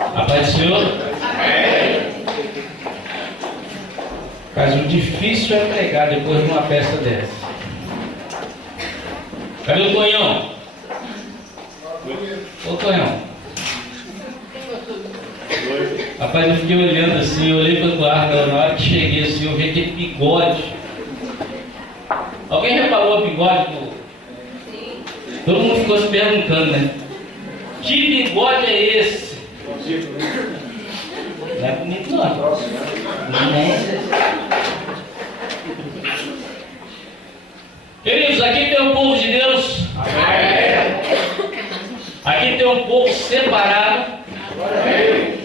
A paz do Senhor? Amém. Mas o difícil é pregar depois de uma peça dessa. Cadê o Tonhão? Ô Tonhão. Rapaz, eu fiquei olhando assim, eu olhei para o Eduardo, na hora que cheguei assim, eu vi aquele bigode. Alguém reparou o bigode? Todo mundo ficou se perguntando, né? Que bigode é esse? Não é bonito não. Não é. Queridos, aqui tem um povo de Deus. Amém. Aqui tem um povo separado. Amém.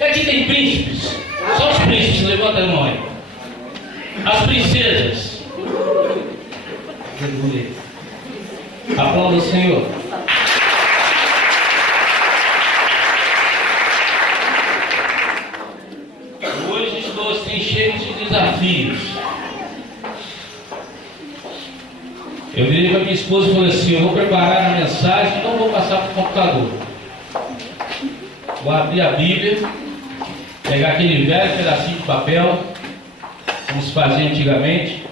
E aqui tem príncipes. Só os príncipes, levanta a mão aí. As princesas. Aplauda o Senhor. Hoje estou assim cheio de desafios. Eu virei para minha esposa e falei assim: eu vou preparar a mensagem e não vou passar para o computador. Vou abrir a Bíblia, pegar aquele velho pedacinho de papel, como se fazia antigamente.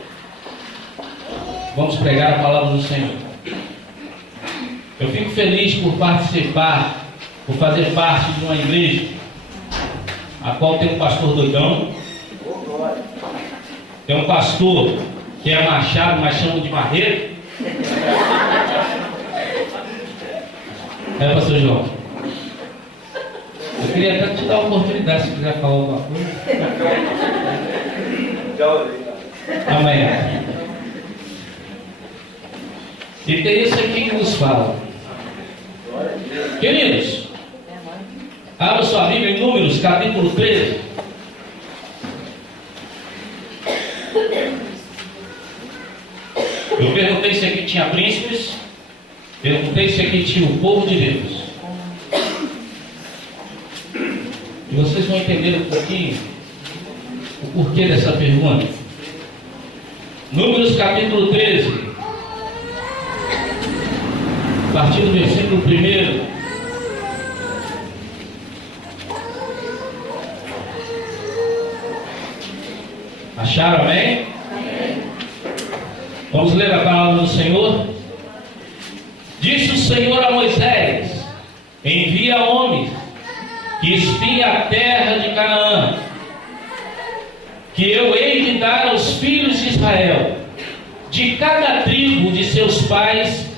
Vamos pregar a palavra do Senhor. Eu fico feliz por participar, por fazer parte de uma igreja a qual tem um pastor doidão, tem um pastor que é machado, mas chama de marreiro. É, pastor João. Eu queria até te dar a oportunidade se quiser falar alguma coisa. Amanhã. E tem isso aqui que nos fala. Queridos, abra sua Bíblia em Números, capítulo 13. Eu perguntei se aqui tinha príncipes. Perguntei se aqui tinha o povo de Deus. E vocês vão entender um pouquinho o porquê dessa pergunta. Números capítulo 13. A partir do versículo 1. Acharam, amém? Amém. Vamos ler a palavra do Senhor. Disse o Senhor a Moisés: envia homens que espiem a terra de Canaã, que eu hei de dar aos filhos de Israel. De cada tribo de seus pais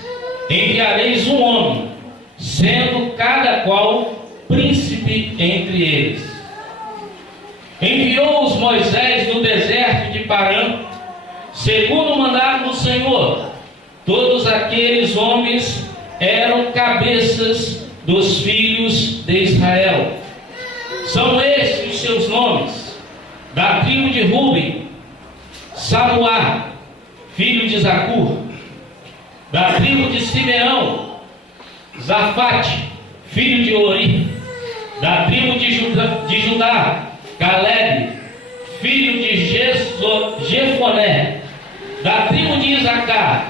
enviareis um homem, sendo cada qual príncipe entre eles. Enviou-os Moisés no deserto de Parã, segundo o mandado do Senhor. Todos aqueles homens eram cabeças dos filhos de Israel. São estes os seus nomes: da tribo de Ruben, Samuá, filho de Zacur; da tribo de Simeão, Zafate, filho de Ori; da tribo de Judá, Caleb, filho de Jefoné; da tribo de Isacar,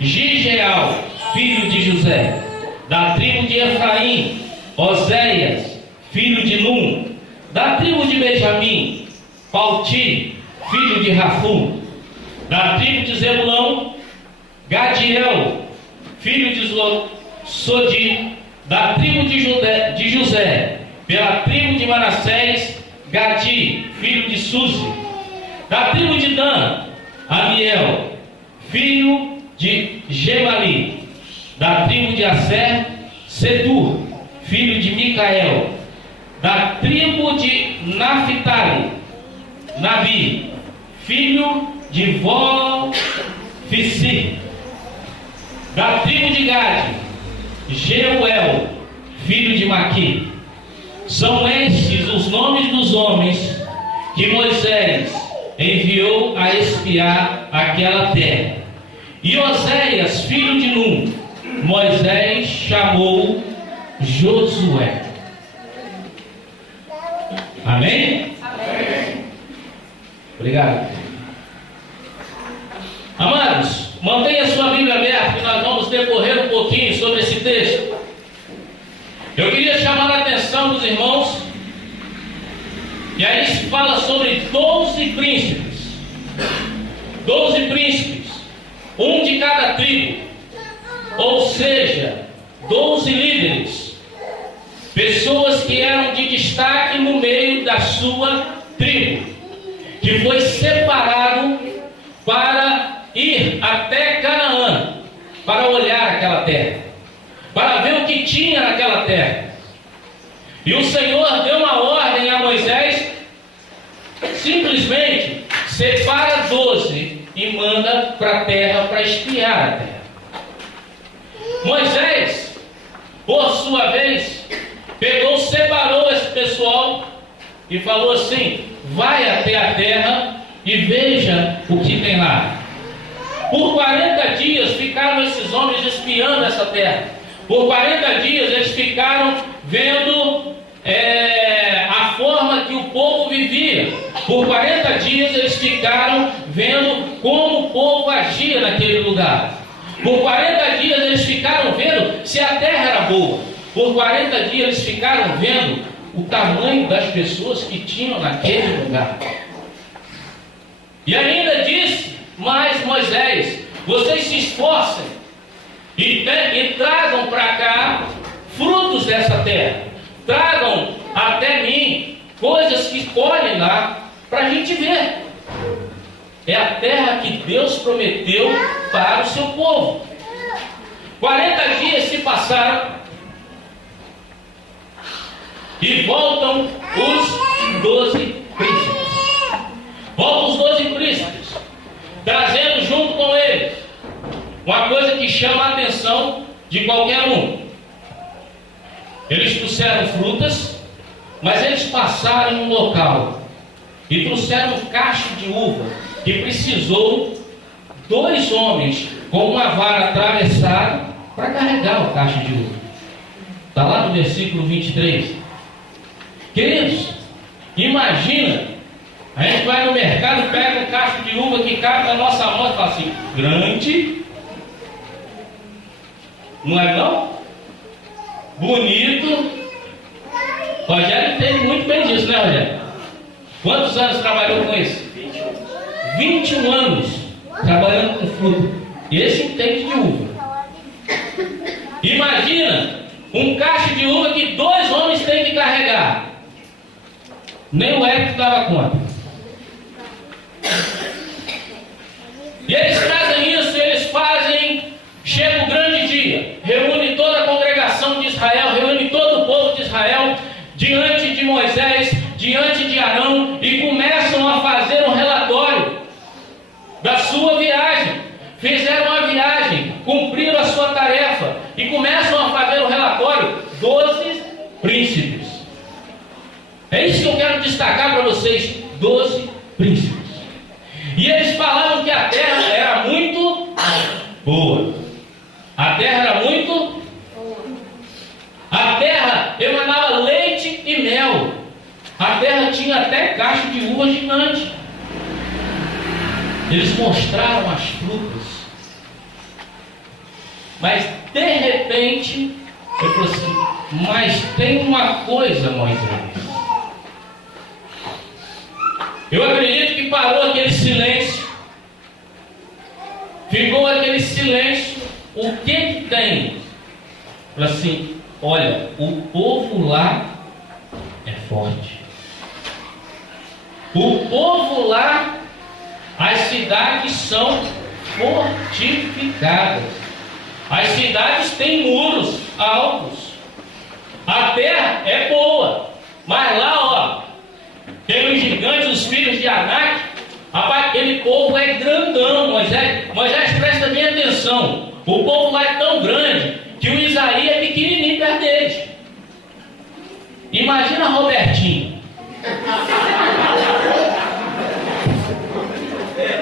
Gigeal, filho de José; da tribo de Efraim, Oséias, filho de Num; da tribo de Benjamim, Palti, filho de Rafum; da tribo de Zebulão, Gadiel, filho de Sodi; da tribo de José, pela tribo de Manassés, Gadi, filho de Suzi; da tribo de Dan, Amiel, filho de Gemali; da tribo de Asser, Setur, filho de Micael; da tribo de Naphtali, Nabi, filho de Vó-Fissi; da tribo de Gade, Jeuel, filho de Maqui. São estes os nomes dos homens que Moisés enviou a espiar aquela terra. E Oséias, filho de Num, Moisés chamou Josué. Amém? Amém. Obrigado. Amados, mantenha a sua Bíblia aberta, que nós vamos decorrer um pouquinho sobre esse texto. Eu queria chamar a atenção instrução dos irmãos, e aí se fala sobre 12 príncipes. 12 príncipes, um de cada tribo, ou seja, 12 líderes, pessoas que eram de destaque no meio da sua tribo, que foi separado para ir até Canaã, para olhar aquela terra, para ver o que tinha naquela terra. E o Senhor deu uma ordem a Moisés, simplesmente separa 12 e manda para a terra para espiar a terra. Moisés, por sua vez, separou esse pessoal e falou assim: vai até a terra e veja o que tem lá. Por 40 dias ficaram esses homens espiando essa terra. Por 40 dias eles ficaram vendo a forma que o povo vivia. Por 40 dias eles ficaram vendo como o povo agia naquele lugar. Por 40 dias eles ficaram vendo se a terra era boa. Por 40 dias eles ficaram vendo o tamanho das pessoas que tinham naquele lugar. E ainda disse mais Moisés: vocês se esforcem e tragam para cá frutos dessa terra. Tragam até mim coisas que colhem lá para a gente ver. É a terra que Deus prometeu para o seu povo. 40 dias se passaram e voltam os 12 príncipes. Voltam os 12 príncipes, trazendo junto com eles uma coisa que chama a atenção de qualquer um. Eles trouxeram frutas, mas eles passaram em um local e trouxeram um cacho de uva que precisou 2 homens com uma vara atravessada para carregar o cacho de uva. Está lá no versículo 23. Queridos, imagina, a gente vai no mercado, pega um cacho de uva que cabe na nossa mão e fala assim: grande, não é não? Bonito. Rogério entende muito bem disso, né, Rogério? Quantos anos trabalhou com isso? 21 anos trabalhando com fruta. Esse entende de uva. Imagina um cacho de uva que 2 homens têm que carregar. Nem o Érico dava conta. E eles trazem isso, eles fazem. Chega o grande dia, reúne toda a congregação de Israel, reúne todo o povo de Israel diante de Moisés, diante de Arão, e começam a fazer um relatório da sua viagem. Fizeram uma viagem, cumpriram a sua tarefa e começam a fazer um relatório. 12 príncipes. É isso que eu quero destacar para vocês: 12 príncipes. E eles falavam que a terra era muito boa. A terra era muito. A terra emanava leite e mel. A terra tinha até cacho de uva gigante. Eles mostraram as frutas. Mas de repente, eu falei assim: mas tem uma coisa, Moisés. Eu acredito que parou aquele silêncio. Ficou aquele silêncio. O que tem? Falei assim: olha, o povo lá é forte. O povo lá, as cidades são fortificadas. As cidades têm muros altos. A terra é boa. Mas lá, ó, tem os gigantes, os filhos de Anak. Rapaz, aquele povo é grandão, Moisés. Moisés, presta bem atenção. O povo lá é tão grande que o Isaías é pequenininho perto deles. Imagina Robertinho.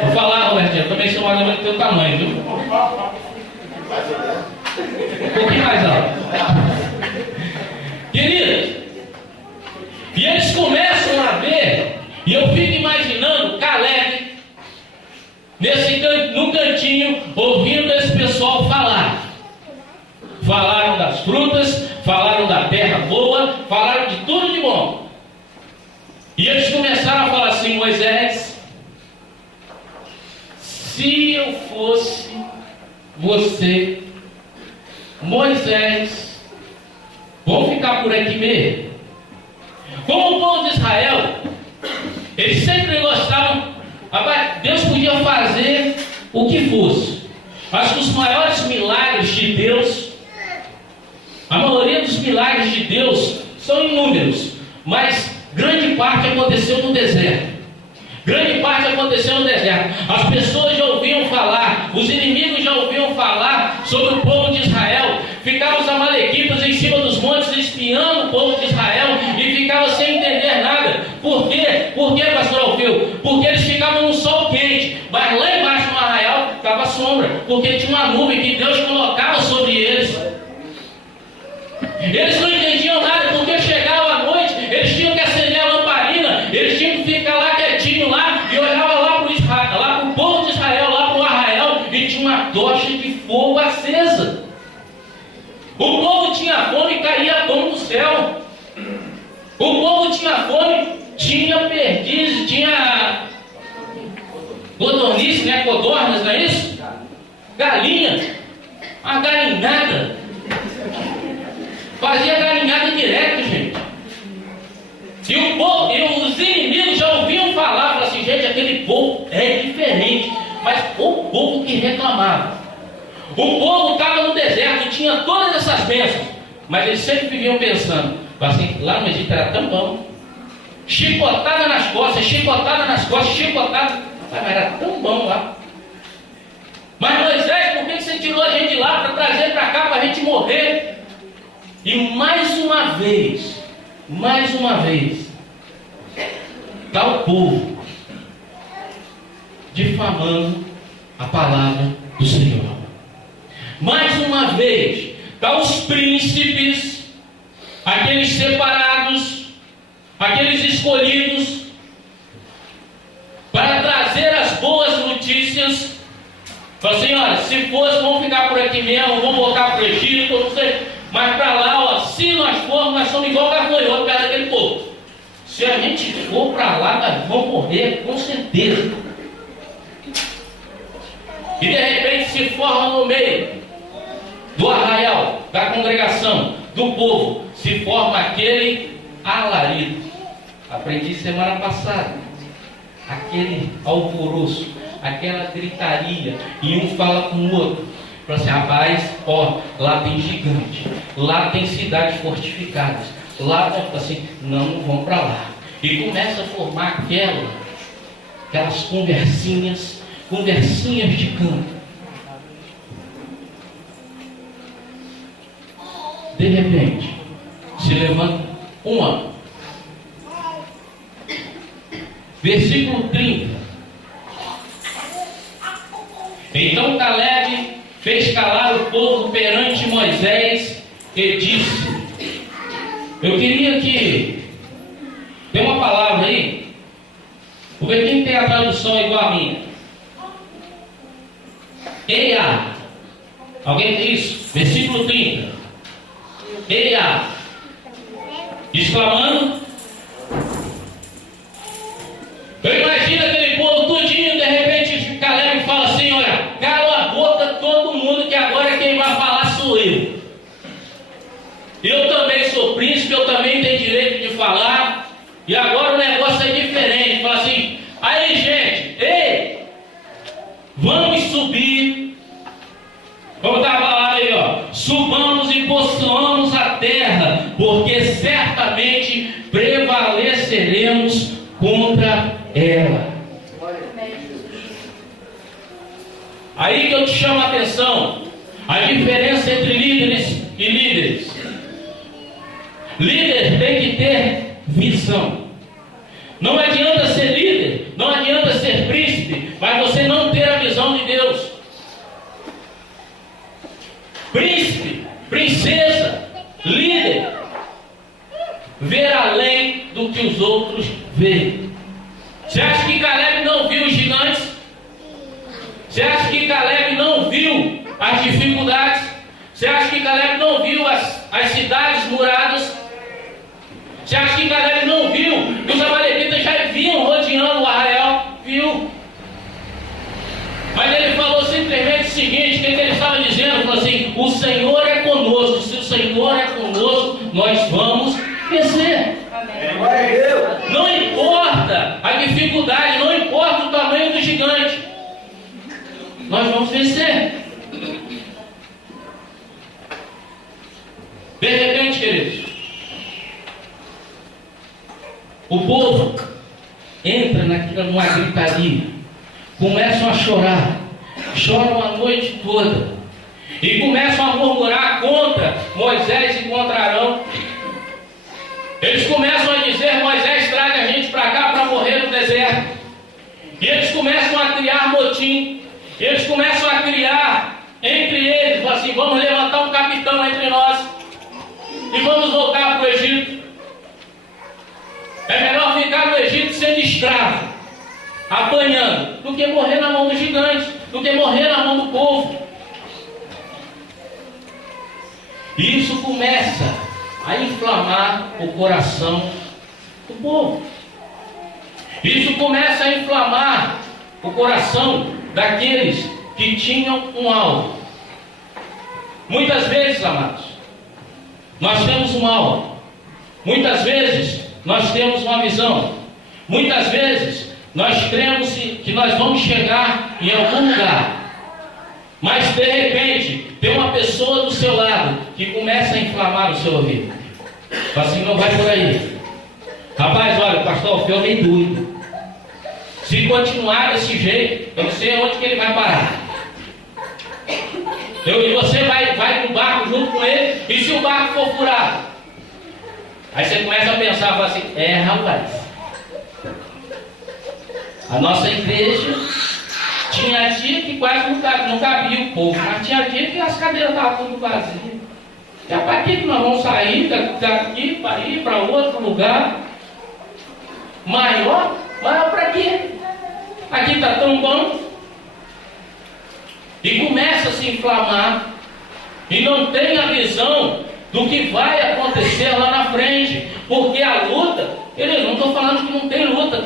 Vou falar, Robertinho, eu também sou mais ou menos do teu tamanho, viu? Um pouquinho mais alto. Queridos, e eles começam a ver, e eu fico imaginando Caleb no cantinho, ouvindo esse pessoal falar. Falaram das frutas, falaram da terra boa, falaram de tudo de bom. E eles começaram a falar assim: Moisés, se eu fosse você, Moisés, vamos ficar por aqui mesmo? Como o povo de Israel, eles sempre gostavam, Deus podia fazer o que fosse. Acho que os maiores milagres de Deus, a maioria dos milagres de Deus são inúmeros, mas grande parte aconteceu no deserto. Grande parte aconteceu no deserto. As pessoas já ouviam falar, os inimigos já ouviam falar sobre o povo de Israel. Ficavam os amalequitas em cima dos montes espiando o povo de Israel e ficavam sem entender nada. Por quê? Por quê, pastor Alfeu? Porque eles ficavam no sol quente, mas lá embaixo no arraial estava sombra, porque tinha uma nuvem que Deus colocava sobre eles. Eles não entendiam nada, porque chegava à noite, eles tinham que acender a lamparina, eles tinham que ficar lá quietinho lá e olhava lá para o povo de Israel, lá para o arraial, e tinha uma tocha de fogo acesa. O povo tinha fome e caía pão do céu. O povo tinha fome, tinha perdizes, tinha codorniz, né? Codornas, não é isso? Galinha, uma galinhada. Fazia galinhada direto, gente. E o povo, e os inimigos já ouviam falar, falaram assim: gente, aquele povo é diferente. Mas o povo que reclamava. O povo estava no deserto, tinha todas essas bênçãos, mas eles sempre viviam pensando assim: lá no Egito era tão bom. Chicotada nas costas, chicotada nas costas, chicotada. Mas era tão bom lá. Mas Moisés, por que você tirou a gente de lá para trazer para cá para a gente morrer? E mais uma vez, está o povo difamando a palavra do Senhor. Mais uma vez, está os príncipes, aqueles separados, aqueles escolhidos, para trazer as boas notícias. Fala assim: olha, se fosse, vamos ficar por aqui mesmo, vamos voltar para o Egito, não sei. Mas para lá, ó, se nós formos, nós somos igual gafanhoto perto daquele povo. Se a gente for para lá, nós vamos morrer com certeza. E de repente se forma no meio do arraial, da congregação, do povo, se forma aquele alarido. Aprendi semana passada. Aquele alvoroço, aquela gritaria, e um fala com o outro. Fala assim: rapaz, ó, lá tem gigante, lá tem cidades fortificadas, lá assim, não vão para lá. E começa a formar aquelas conversinhas de canto. De repente, se levanta um ano. Versículo 30. Então Caleb fez calar o povo perante Moisés e disse: eu queria que tem uma palavra aí, vou ver quem tem a tradução igual a minha. Eia. Alguém tem isso? Versículo 30. Eia, exclamando. Eu imagino aquele povo tudinho, de repente Caleb fala assim: olha, cala a boca todo mundo, que agora quem vai falar sou eu. Eu também sou príncipe, eu também tenho direito de falar. E agora o negócio é diferente. Fala assim: aí gente, ei, vamos subir. Vamos dar a palavra aí, ó. Subamos e possuamos a terra, porque certamente prevaleceremos contra ela. Aí que eu te chamo a atenção, a diferença entre líderes e líderes. Líder tem que ter visão. Não adianta ser líder, não adianta ser príncipe, mas você não ter a visão de Deus. Príncipe, princesa, líder, ver além do que os outros veem. Você acha que Caleb não viu os gigantes? Você acha que Caleb não viu as dificuldades? Você acha que Caleb não viu as as cidades muradas. Você acha que Caleb não viu que os amalequitas já vinham rodeando o arraial? Viu? Mas ele falou simplesmente o seguinte: o que ele estava dizendo? Ele falou assim: o Senhor é conosco. Se o Senhor é conosco, nós vamos vencer. Não importa a dificuldade, não importa o tamanho do gigante, nós vamos vencer. De repente, queridos, o povo entra numa gritaria, começam a chorar, choram a noite toda e começam a murmurar contra Moisés e contra Arão. Eles começam a dizer: Moisés, traga a gente para cá para morrer no deserto. E eles começam a criar motim. Eles começam a criar entre eles, assim: vamos levantar um capitão entre nós e vamos voltar para o Egito. É melhor ficar no Egito sendo escravo, apanhando, do que morrer na mão dos gigantes, do que morrer na mão do povo. E isso começa a inflamar o coração do povo. Isso começa a inflamar o coração daqueles que tinham um alvo. Muitas vezes, amados, nós temos um alvo. Muitas vezes nós temos uma visão. Muitas vezes nós cremos que nós vamos chegar em algum lugar. Mas de repente tem uma pessoa do seu lado que começa a inflamar o seu ouvido. Fala assim: não vai por aí. Rapaz, olha, o pastor Alfeu é meio doido. Se continuar desse jeito, eu não sei onde que ele vai parar. E você vai no barco junto com ele, e se o barco for furado? Aí você começa a pensar, fala assim: rapaz, a nossa igreja tinha dia que quase não cabia o povo, mas tinha dia que as cadeiras estavam tudo vazias. Já para que nós vamos sair daqui para ir para outro lugar maior? Maior para quê? Aqui está tão bom. E começa a se inflamar e não tem a visão do que vai acontecer lá na frente, porque a luta, eles não estão falando que não tem luta,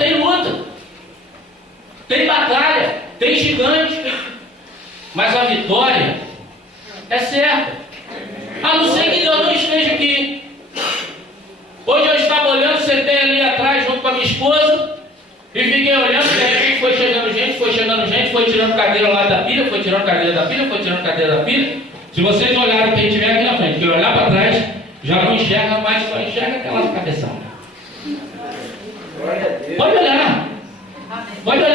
tem batalha, tem gigante, mas a vitória é certa, a não ser que Deus não esteja aqui. Hoje eu estava olhando, sentei ali atrás junto com a minha esposa e fiquei olhando, de repente foi chegando gente, foi tirando cadeira lá da pilha, foi tirando cadeira da pilha. Se vocês olharem quem estiver aqui na frente, que olhar para trás, já não enxerga mais, só enxerga aquela cabeção. Pode olhar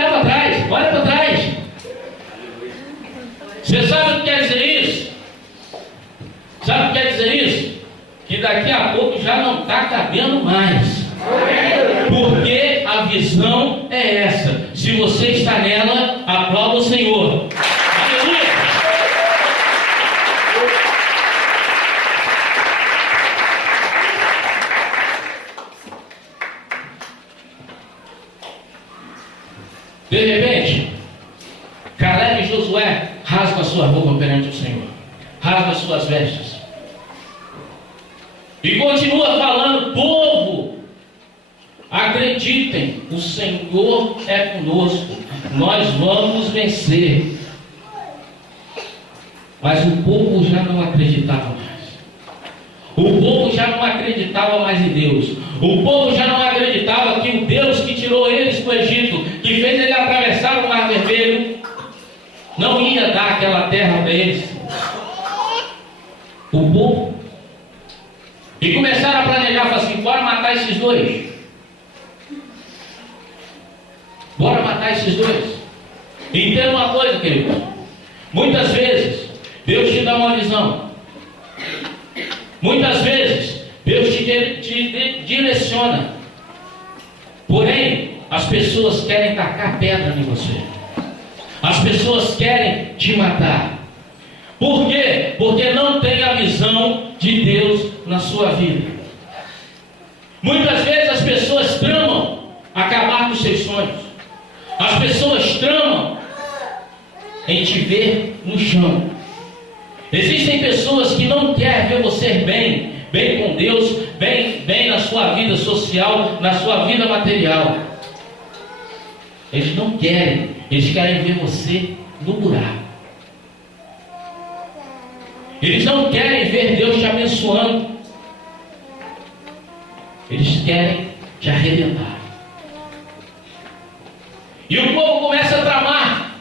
para trás, olha para trás. Você sabe o que quer dizer isso? Sabe o que quer dizer isso? Que daqui a pouco já não está cabendo mais. Porque a visão é essa. Se você está nela, aplauda o Senhor. Aleluia! De repente, Caleb e Josué rasgam a sua roupa perante o Senhor, rasgam as suas vestes e continua falando: povo, acreditem, o Senhor é conosco, nós vamos vencer. Mas o povo já não acreditava mais. O povo já não acreditava mais em Deus. O povo já não acreditava que o Deus que tirou eles do Egito, que fez ele atravessar o Mar Vermelho, não ia dar aquela terra para eles. O povo. E começaram a planejar, falaram assim: bora matar esses dois. Bora matar esses dois. E entenda uma coisa, queridos. Muitas vezes Deus te dá uma visão. Muitas vezes Deus te direciona. Porém, as pessoas querem tacar pedra em você. As pessoas querem te matar. Por quê? Porque não tem a visão de Deus na sua vida. Muitas vezes as pessoas tramam acabar com os seus sonhos. As pessoas tramam em te ver no chão. Existem pessoas que não querem ver você bem, bem com Deus, bem na sua vida social, na sua vida material. Eles não querem, eles querem ver você no buraco. Eles não querem ver Deus te abençoando. Eles querem te arrebentar. E o povo começa a tramar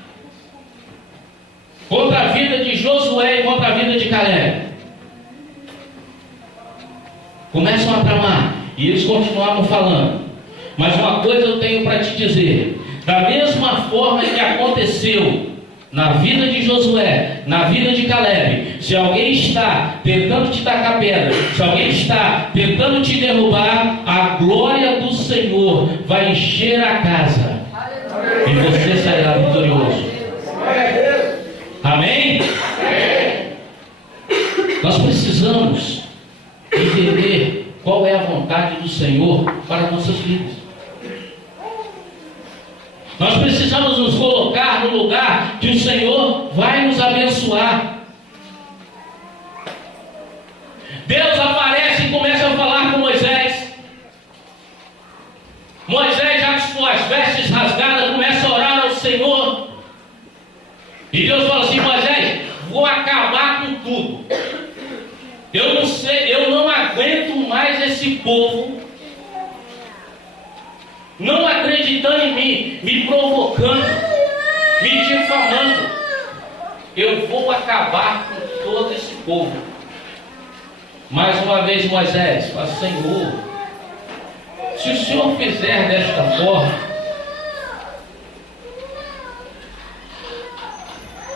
contra a vida de Josué e contra a vida de Caleb. Começam a tramar. E eles continuavam falando. Mas uma coisa eu tenho para te dizer. Da mesma forma que aconteceu na vida de Josué, na vida de Caleb, se alguém está tentando te tacar pedra, se alguém está tentando te derrubar, a glória do Senhor vai encher a casa. E você sairá vitorioso. Amém? Nós precisamos entender qual é a vontade do Senhor para nossas vidas. Nós precisamos nos colocar no lugar que o Senhor vai nos abençoar. Deus aparece e começa a falar com Moisés. Moisés, já com suas vestes rasgadas, começa a orar ao Senhor. E Deus fala assim: Moisés, vou acabar com tudo. Eu não sei, eu não aguento mais esse povo não acreditando em mim, me provocando, me difamando. Eu vou acabar com todo esse povo. Mais uma vez Moisés fala: Senhor, se o Senhor fizer desta forma,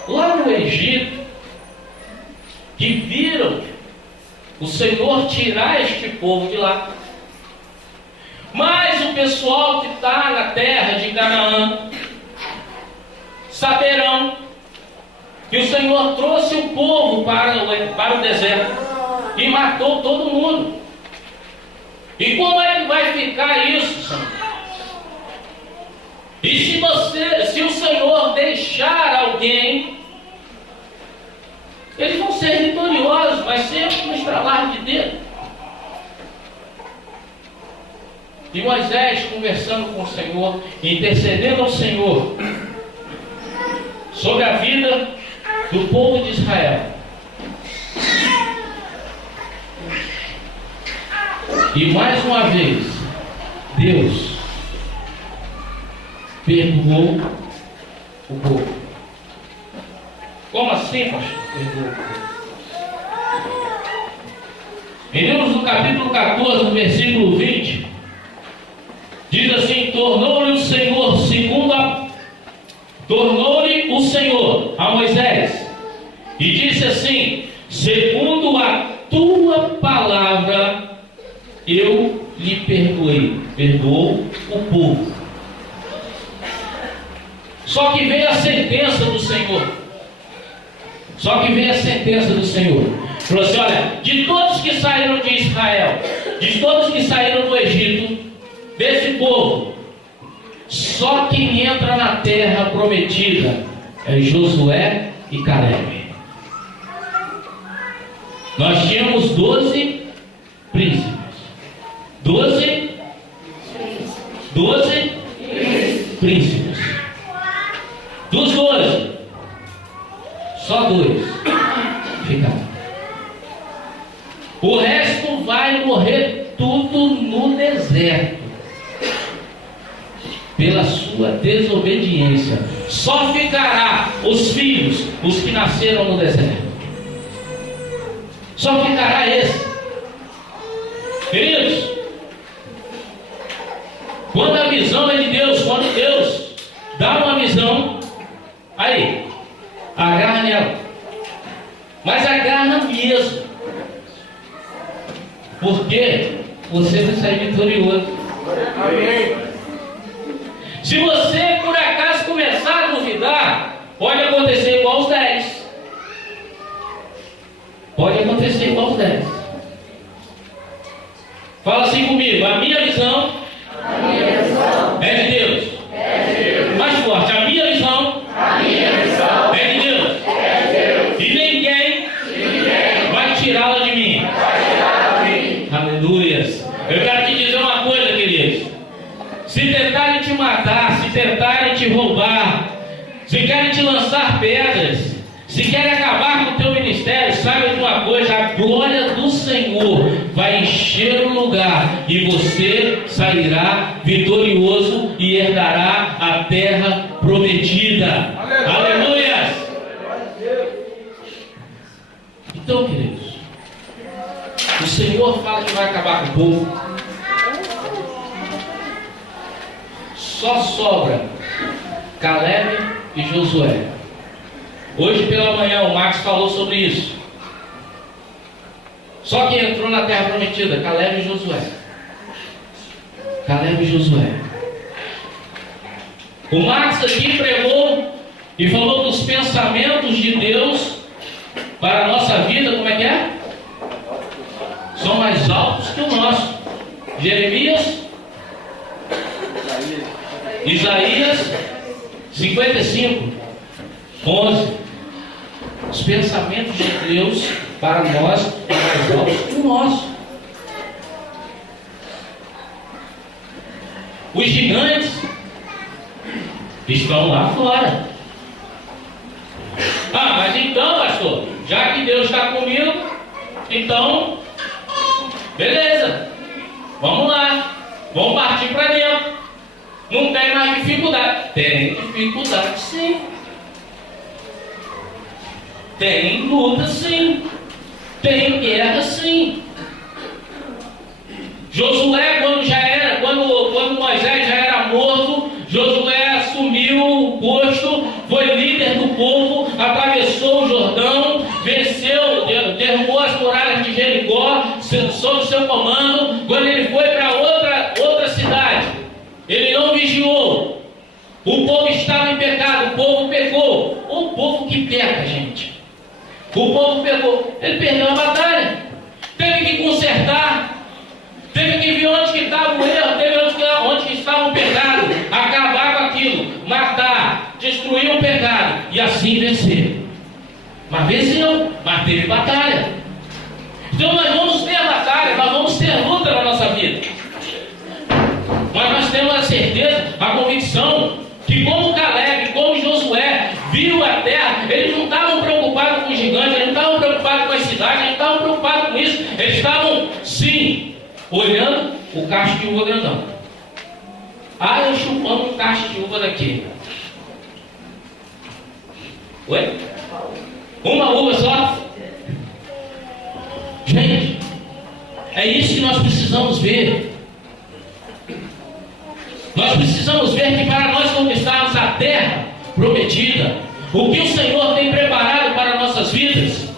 lá no Egito, que viram o Senhor tirar este povo de lá, mas o pessoal que está na terra de Canaã saberão que o Senhor trouxe o povo para o deserto e matou todo mundo. E como é que vai ficar isso, Senhor? E se o Senhor deixar alguém, eles vão ser vitoriosos, vai ser um estralar de dedo. E Moisés conversando com o Senhor, intercedendo ao Senhor sobre a vida do povo de Israel. E mais uma vez, Deus perdoou o povo. Como assim, pastor? Perdoou o povo. Em no capítulo 14, no versículo 20, diz assim: tornou-lhe o Senhor a Moisés e disse assim: segundo a tua palavra eu lhe perdoei. Perdoou o povo. Só que veio a sentença do Senhor. Falou assim: olha, de todos que saíram de Israel, de todos que saíram do Egito, desse povo, só quem entra na terra prometida é Josué e Caleb. Nós tínhamos 12 príncipes. 12 príncipes. Dos 12, só 2 ficaram. O resto vai morrer tudo no deserto, pela sua desobediência. Só ficará os filhos, os que nasceram no deserto. Só ficará esse. Queridos, quando a visão é de Deus, quando Deus dá uma visão, aí, agarra nela. Mas agarra mesmo, porque você vai sair vitorioso. Amém. Se você por acaso começar a duvidar, pode acontecer igual aos 10. Pode acontecer igual aos 10. Fala assim comigo: a minha visão é de Deus. Mais forte: a minha visão é de Deus. E ninguém vai tirá-la de mim. quero te dizer uma coisa, queridos. Se tentarem te matar, se tentarem te roubar, se querem te lançar pedras, se querem acabar com o teu ministério, saiba de uma coisa: a glória do Senhor vai encher o lugar e você sairá vitorioso e herdará a terra prometida. Aleluia! Então, queridos, o Senhor fala que vai acabar com o povo. Só sobra Caleb e Josué. Hoje pela manhã o Max falou sobre isso. Só quem entrou na terra prometida: Caleb e Josué. Caleb e Josué. O Max aqui pregou e falou dos pensamentos de Deus para a nossa vida. Como é que é? São mais altos que o nosso. Jeremias, Isaías 55, 11. Os pensamentos de Deus para nós são mais altos que o nosso. Os gigantes estão lá fora. Ah, mas então, pastor, já que Deus está comigo, então, beleza, vamos lá, vamos partir para dentro. Não tem mais dificuldade. Tem dificuldade, sim. Tem luta, sim. Tem guerra, sim. Josué, quando Moisés já era morto, Josué assumiu o posto, foi líder do povo, atravessou o Jordão, venceu, derrubou as muralhas de Jericó, sob seu comando. Quando ele foi para outra cidade, ele não vigiou. O povo estava em pecado, o povo pecou. O povo que peca, gente. O povo pecou. Ele perdeu a batalha. Teve que consertar. Teve que ver onde que estava o erro. Teve onde que estava o pecado. Acabar com aquilo. Matar. Destruir o pecado. E assim vencer. Mas venceu. Mas teve batalha. Então nós vamos ter batalha. Nós vamos ter luta na nossa vida. Mas nós temos a certeza, a convicção, que como Caleb, como Josué viu a terra, eles não estavam preocupados com os gigantes, eles não estavam preocupados com as cidades, eles não estavam preocupados com isso. Eles estavam, sim, olhando o cacho de uva grandão. Ah, eu chupando um cacho de uva daqui. Oi? Uma uva só? Gente, é isso que nós precisamos ver. Nós precisamos ver que para nós conquistarmos a terra prometida, o que o Senhor tem preparado para nossas vidas,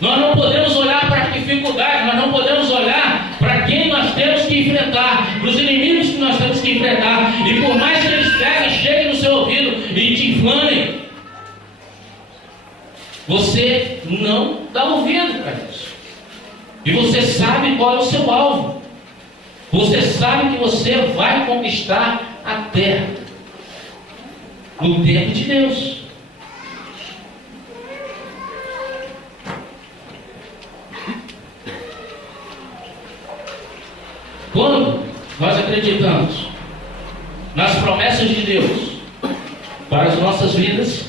nós não podemos olhar para as dificuldades, nós não podemos olhar para quem nós temos que enfrentar, para os inimigos que nós temos que enfrentar. E por mais que eles cheguem no seu ouvido e te inflamem, você não dá ouvido para isso. E você sabe qual é o seu alvo. Você sabe que você vai conquistar a terra no tempo de Deus. Quando nós acreditamos nas promessas de Deus para as nossas vidas,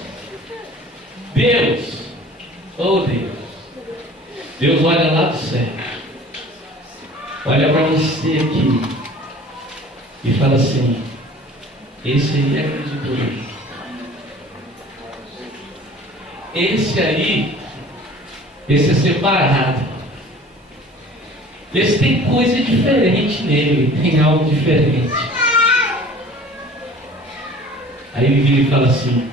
Deus, Deus olha lá do céu, olha para você aqui e fala assim: esse aí acreditou em mim. Esse aí, esse é separado. Esse tem coisa diferente nele, tem algo diferente. Aí ele vira e fala assim: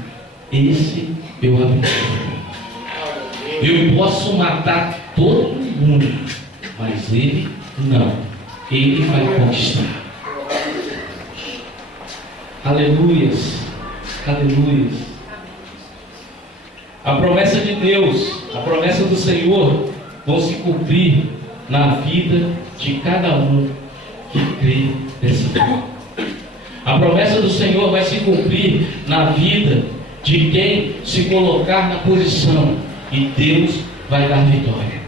esse eu abençoo. Eu posso matar todo mundo, mas ele não. Ele vai conquistar. Aleluias, aleluias. A promessa de Deus, a promessa do Senhor vão se cumprir na vida de cada um que crê nesse Deus. A promessa do Senhor vai se cumprir na vida de quem se colocar na posição, e Deus vai dar vitória.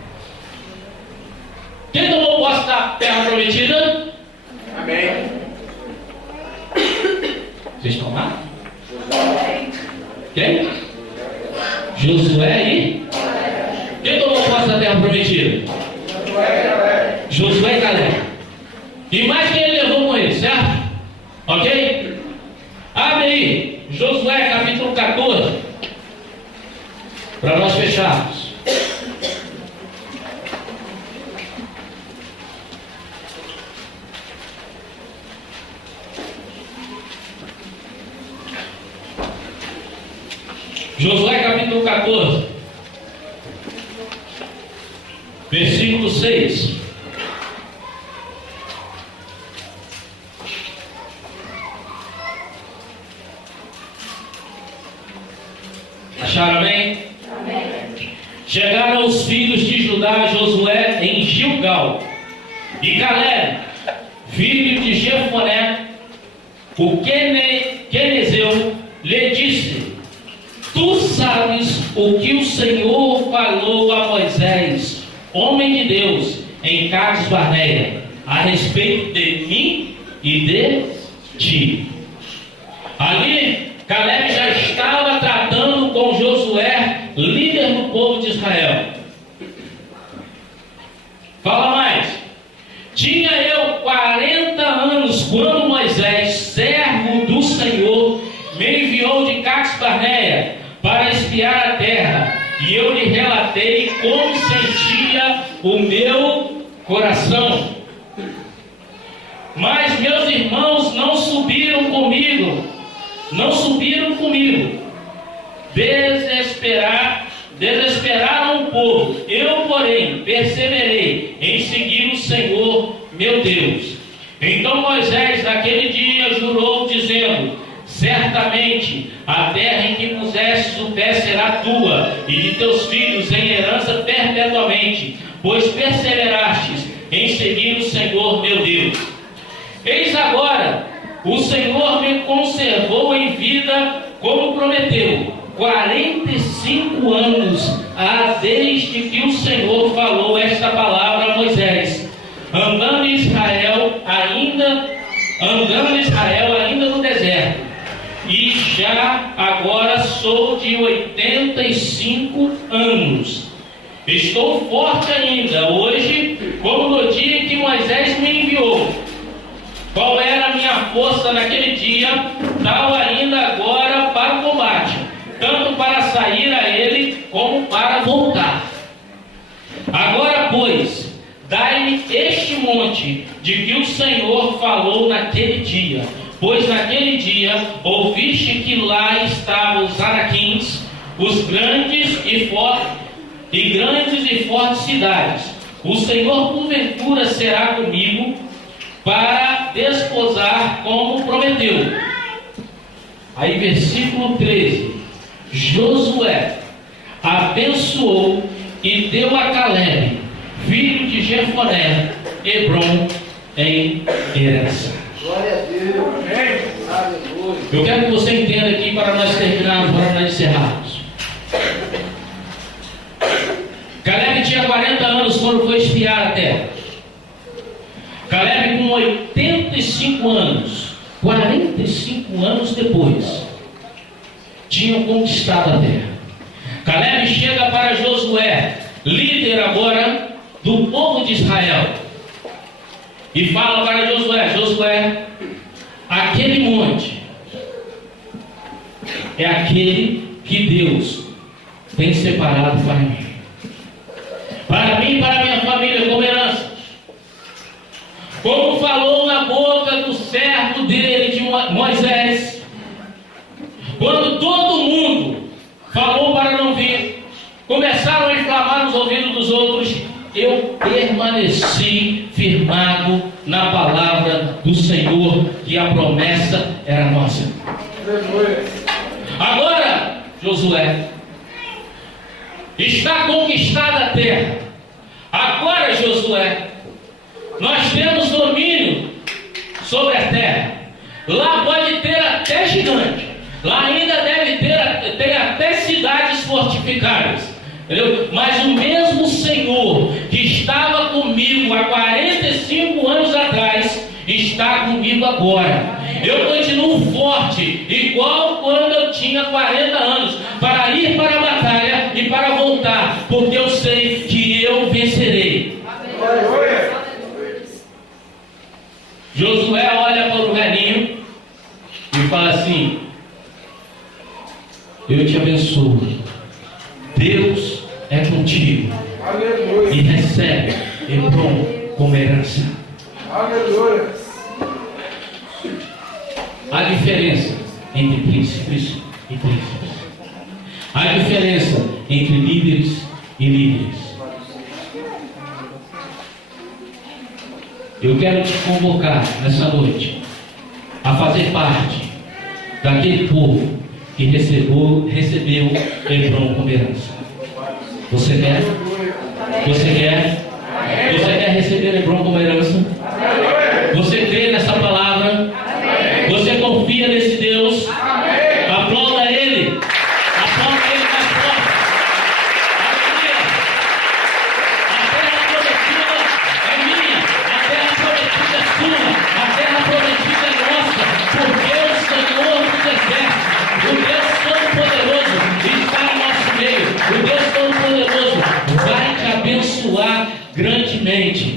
Quem tomou posse da terra prometida? Amém. Vocês estão lá? Quem? Josué e? Quem tomou posse da terra prometida? Josué e Caleb. E mais quem ele levou com ele, certo? Ok? Abre aí, Josué capítulo 14, para nós fecharmos. Josué capítulo 14, versículo 6. Acharam, amém? Amém. Chegaram os filhos de Judá a Josué em Gilgal, e Caleb, filho de Jefoné, o quenezeu, lhe disse: Tu sabes o que o Senhor falou a Moisés, homem de Deus, em Cades Barneia, a respeito de mim e de ti. Ali, Caleb já estava tratando com Josué, líder do povo de Israel. Fala mais. Tinha eu 40 anos quando Moisés, servo do Senhor, me enviou de Cades Barneia para espiar a terra, e eu lhe relatei como sentia o meu coração. Mas meus irmãos não subiram comigo, desesperaram o povo. Eu, porém, perseverei em seguir o Senhor, meu Deus. Então Moisés, naquele dia, jurou, dizendo: Certamente a terra em que pusestes o pé será tua e de teus filhos em herança perpetuamente, pois perseverastes em seguir o Senhor, meu Deus. Eis agora, o Senhor me conservou em vida como prometeu. 45 anos há desde que o Senhor falou esta palavra a Moisés, andando Israel ainda no deserto. E já agora sou de 85 anos. Estou forte ainda hoje, como no dia em que Moisés me enviou. Qual era a minha força naquele dia, tal ainda agora para o combate, tanto para sair a ele como para voltar. Agora, pois, dai-me este monte de que o Senhor falou naquele dia, pois naquele dia ouviste que lá estavam os anaquins, os grandes e fortes cidades. O Senhor porventura será comigo para desposar como prometeu. Aí versículo 13. Josué abençoou e deu a Caleb, filho de Jefoné, Hebrom em herança. Glória a Deus. Amém. Aleluia. Eu quero que você entenda aqui para nós terminarmos, para nós encerrarmos. Caleb tinha 40 anos quando foi espiar a terra. Caleb, com 85 anos, 45 anos depois, tinha conquistado a terra. Caleb chega para Josué, líder agora do povo de Israel, e fala para Josué: Josué, aquele monte é aquele que Deus tem separado para mim e para minha família como herança. Como falou na boca do servo dele, de Moisés, quando todo mundo falou para não vir, começaram a inflamar os ouvidos dos outros, eu permaneci firmado na palavra do Senhor, que a promessa era nossa. Agora, Josué, está conquistada a terra. Agora, Josué, nós temos domínio sobre a terra. Lá pode ter até gigante. Lá ainda deve ter até cidades fortificadas. Entendeu? Mas o mesmo Senhor que estava comigo há está comigo agora. Eu continuo forte, igual quando eu tinha 40 anos, para ir para a batalha e para voltar, porque eu sei que eu vencerei. Josué olha para o velhinho e fala assim: eu te abençoo, Deus é contigo. Aleluia. E recebe Hebrom como herança. Aleluia. A diferença entre príncipes e príncipes. A diferença entre líderes e líderes. Eu quero te convocar nessa noite a fazer parte daquele povo que recebeu Hebrom como herança. Você quer? Você quer? Você quer receber Hebrom como herança? Você crê nessa palavra? Você confia nesse Deus? Aplauda Ele. Aplauda Ele mais forte. Aleluia. A terra prometida é minha. A terra prometida é sua. A terra prometida é nossa. Porque o Senhor dos Exércitos, o Deus Todo-Poderoso, está no nosso meio. O Deus Todo-Poderoso vai te abençoar grandemente.